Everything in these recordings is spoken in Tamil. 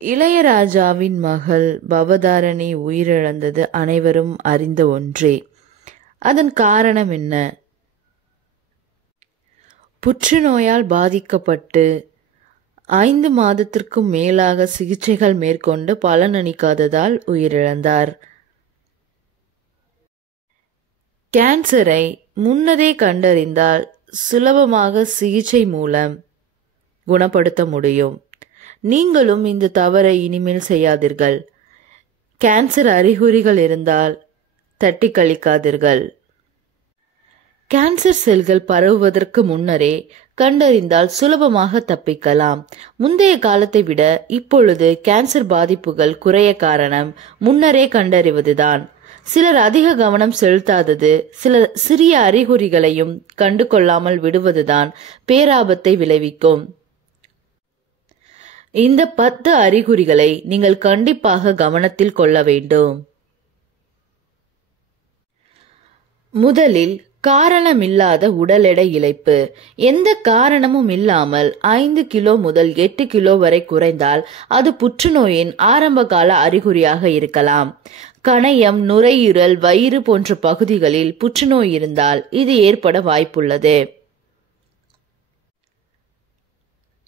இளையராஜாவின் மகள் பவதாரணி உயிரிழந்தது அனைவரும் அறிந்த ஒன்றே. அதன் காரணம் என்ன? புற்றுநோயால் பாதிக்கப்பட்டு 5 மாதத்திற்கும் மேலாக சிகிச்சைகள் மேற்கொண்டு பலனளிக்காததால் உயிரிழந்தார். கேன்சரை முன்னரே கண்டறிந்தால் சுலபமாக சிகிச்சை மூலம் குணப்படுத்த முடியும். நீங்களும் இந்த தவறை இனிமேல் செய்யாதீர்கள். கேன்சர் அறிகுறிகள் இருந்தால் தட்டி கழிக்காதீர்கள். கேன்சர் செல்கள் பரவுவதற்கு முன்னரே கண்டறிந்தால் சுலபமாக தப்பிக்கலாம். முந்தைய காலத்தை விட இப்பொழுது கேன்சர் பாதிப்புகள் குறைய காரணம் முன்னரே கண்டறிவதுதான். சிலர் அதிக கவனம் செலுத்தாதது, சில சிறிய அறிகுறிகளையும் கண்டு கொள்ளாமல் விடுவதுதான் பேராபத்தை விளைவிக்கும். இந்த 10 அறிகுறிகளை நீங்கள் கண்டிப்பாக கவனத்தில் கொள்ள வேண்டும். முதலில் காரணமில்லாத உடல் எடை இழைப்பு. எந்த காரணமும் இல்லாமல் 5 கிலோ முதல் 8 கிலோ வரை குறைந்தால் அது புற்றுநோயின் ஆரம்பகால அறிகுறியாக இருக்கலாம். கணையம், நுரையீரல், வயிறு போன்ற பகுதிகளில் புற்றுநோய் இருந்தால் இது ஏற்பட வாய்ப்புள்ளது.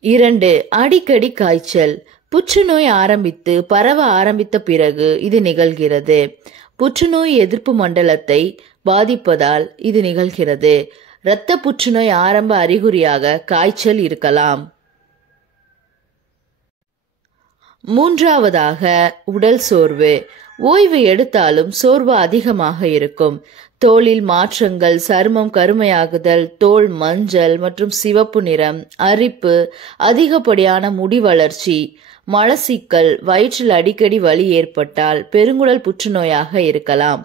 2. அடிக்கடி காய்ச்சல். புற்றுநோய் ஆரம்பித்து பரவ ஆரம்பித்த பிறகு இது நிகழ்கிறது. புற்றுநோய் எதிர்ப்பு மண்டலத்தை பாதிப்பதால் இது நிகழ்கிறது. இரத்த புற்றுநோய் ஆரம்ப அறிகுறியாக காய்ச்சல் இருக்கலாம். 3. உடல் சோர்வு. ஓய்வு எடுத்தாலும் சோர்வு அதிகமாக இருக்கும். தோலில் மாற்றங்கள், சருமம் கருமையாகுதல், தோல் மஞ்சள் மற்றும் சிவப்பு நிறம், அரிப்பு, அதிகப்படியான முடி வளர்ச்சி, மலச்சிக்கல், வயிற்றில் அடிக்கடி வலி ஏற்பட்டால் பெருங்குடல் புற்றுநோயாக இருக்கலாம்.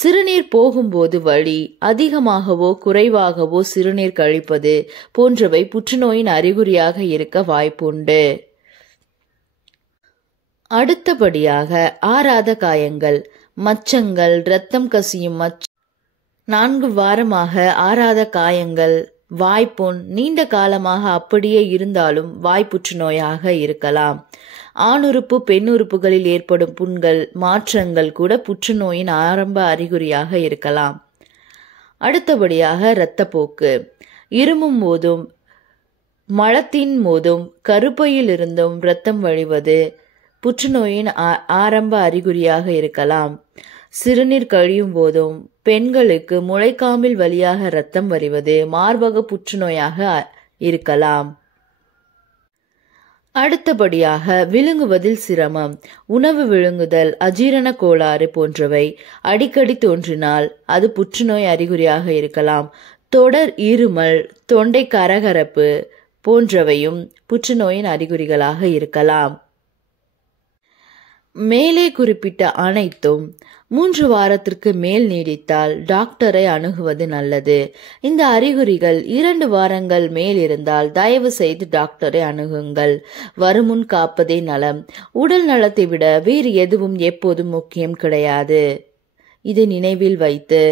சிறுநீர் போகும்போது வலி, அதிகமாகவோ குறைவாகவோ சிறுநீர் கழிப்பது போன்றவை புற்றுநோயின் அறிகுறியாக இருக்க வாய்ப்புண்டு. அடுத்தபடியாக ஆறாத காயங்கள், மச்சங்கள், இரத்தம் கசியும் 4 வாரமாக ஆறாத காயங்கள், வாய்ப்புண் நீண்ட காலமாக அப்படியே இருந்தாலும் வாய்ப்புற்றுநோயாக இருக்கலாம். ஆணுறுப்பு, பெண்ணுறுப்புகளில் ஏற்படும் புண்கள், மாற்றங்கள் கூட புற்றுநோயின் ஆரம்ப அறிகுறியாக இருக்கலாம். அடுத்தபடியாக இரத்தப்போக்கு. இருமும் போதும் மலத்தின் போதும் கருப்பையில் இருந்தும் இரத்தம் வழிவது புற்றுநோயின் ஆரம்ப அறிகுறியாக இருக்கலாம். சிறுநீர் கழியும் போதும் பெண்களுக்கு முளைக்காம்பில் வழியாக இரத்தம் வருவது மார்பக புற்றுநோயாக இருக்கலாம். அடுத்தபடியாக விழுங்குவதில் சிரமம், உணவு விழுங்குதல், அஜீரண கோளாறு போன்றவை அடிக்கடி தோன்றினால் அது புற்றுநோய் அறிகுறியாக இருக்கலாம். தொடர் இருமல், தொண்டை கரகரப்பு போன்றவையும் புற்றுநோயின் அறிகுறிகளாக இருக்கலாம். மேலே குறிப்பிட்ட அனைத்தும் 3 வாரத்திற்கு மேல் நீடித்தால் டாக்டரை அணுகுவது நல்லது. இந்த அறிகுறிகள் 2 வாரங்கள் மேல் இருந்தால் தயவு செய்து டாக்டரை அணுகுங்கள். வருமுன் காப்பதே நலம். உடல் நலத்தை விட வேறு எதுவும் எப்போதும் முக்கியம் கிடையாது. இதை நினைவில் வைத்து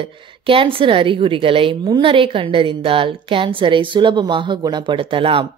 கேன்சர் அறிகுறிகளை முன்னரே கண்டறிந்தால் கேன்சரை சுலபமாக குணப்படுத்தலாம்.